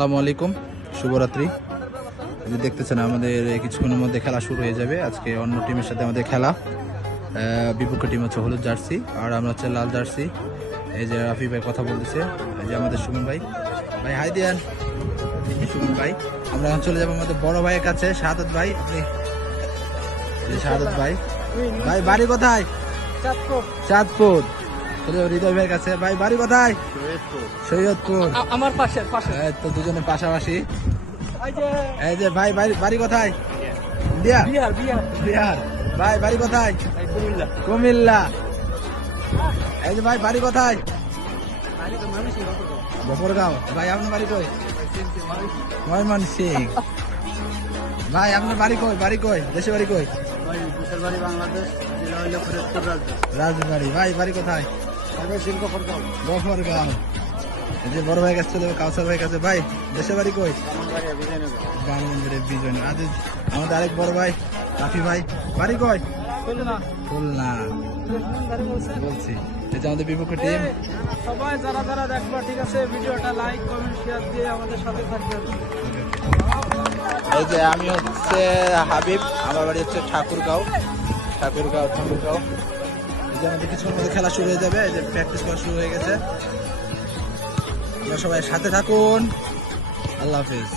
আসসালামু আলাইকুম, শুভরাত্রি। দেখতেছেন আমাদের কিছুক্ষণের মধ্যে খেলা শুরু হয়ে যাবে। আজকে অন্য টিমের সাথে আমাদের খেলা। বিপক্ষ টিম হচ্ছে হলুদ জার্সি আর আমরা হচ্ছে লাল জার্সি। এই যে রাফি ভাই কথা বলতেছে, এই যে আমাদের সুমন ভাই। ভাই হাই দিয়ান। সুমন ভাই, আমরা এখন চলে যাবো আমাদের বড় ভাইয়ের কাছে, শাহাদত ভাই। আপনি শাহাদত ভাই, ভাই বাড়ি কোথায়? চাঁদপুর। চলে যাবো হৃদয় ভাইয়ের কাছে। ভাই বাড়ি কোথায়? সৈয়দপুর। আমার পাশে পাশে তো দুজনে পাশাপাশি। এই যে ভাই বাড়ি কোথায়? বিহার বিহার বিহার। ভাই বাড়ি কোথায়? কুমিল্লা। কুমিল্লা। এই যে ভাই বাড়ি কোথায়? গফরগাঁও। ভাই আপনার বাড়ি কই? ময়মনসিংহ। ভাই আপনার বাড়ি কই? বাড়ি কই? দেশে বাড়ি কই? বাড়ি বাংলাদেশ, জেলা হইল ফরিদপুর রাজবাড়ি। ভাই বাড়ি কোথায়? গফরগাঁও। এই যে বড় ভাই কাছে চলে যাবো, কাউসার ভাই কাছে। ভাই দেশে বাড়ি কই? বামনবাড়িয়া বিজয়। আমাদের আরেক বড় ভাই রাফি ভাই, বাড়ি কই? খুলনা। বলছি এই যে আমাদের বিপক্ষ টিম। সবাই যারা যারা দেখবা, ঠিক আছে, ভিডিওটা লাইক কমেন্ট শেয়ার দিয়ে আমাদের সাথে থাকবেন। এই যে আমি হচ্ছে হাবিব, আমার বাড়ি হচ্ছে ঠাকুরগাঁও। এই যে আমাদের কিছুক্ষণ মধ্যে খেলা শুরু হয়ে যাবে। এই যে প্র্যাকটিস করা শুরু হয়ে গেছে। আপনারা সবাই সাথে থাকুন। আল্লাহ হাফিজ।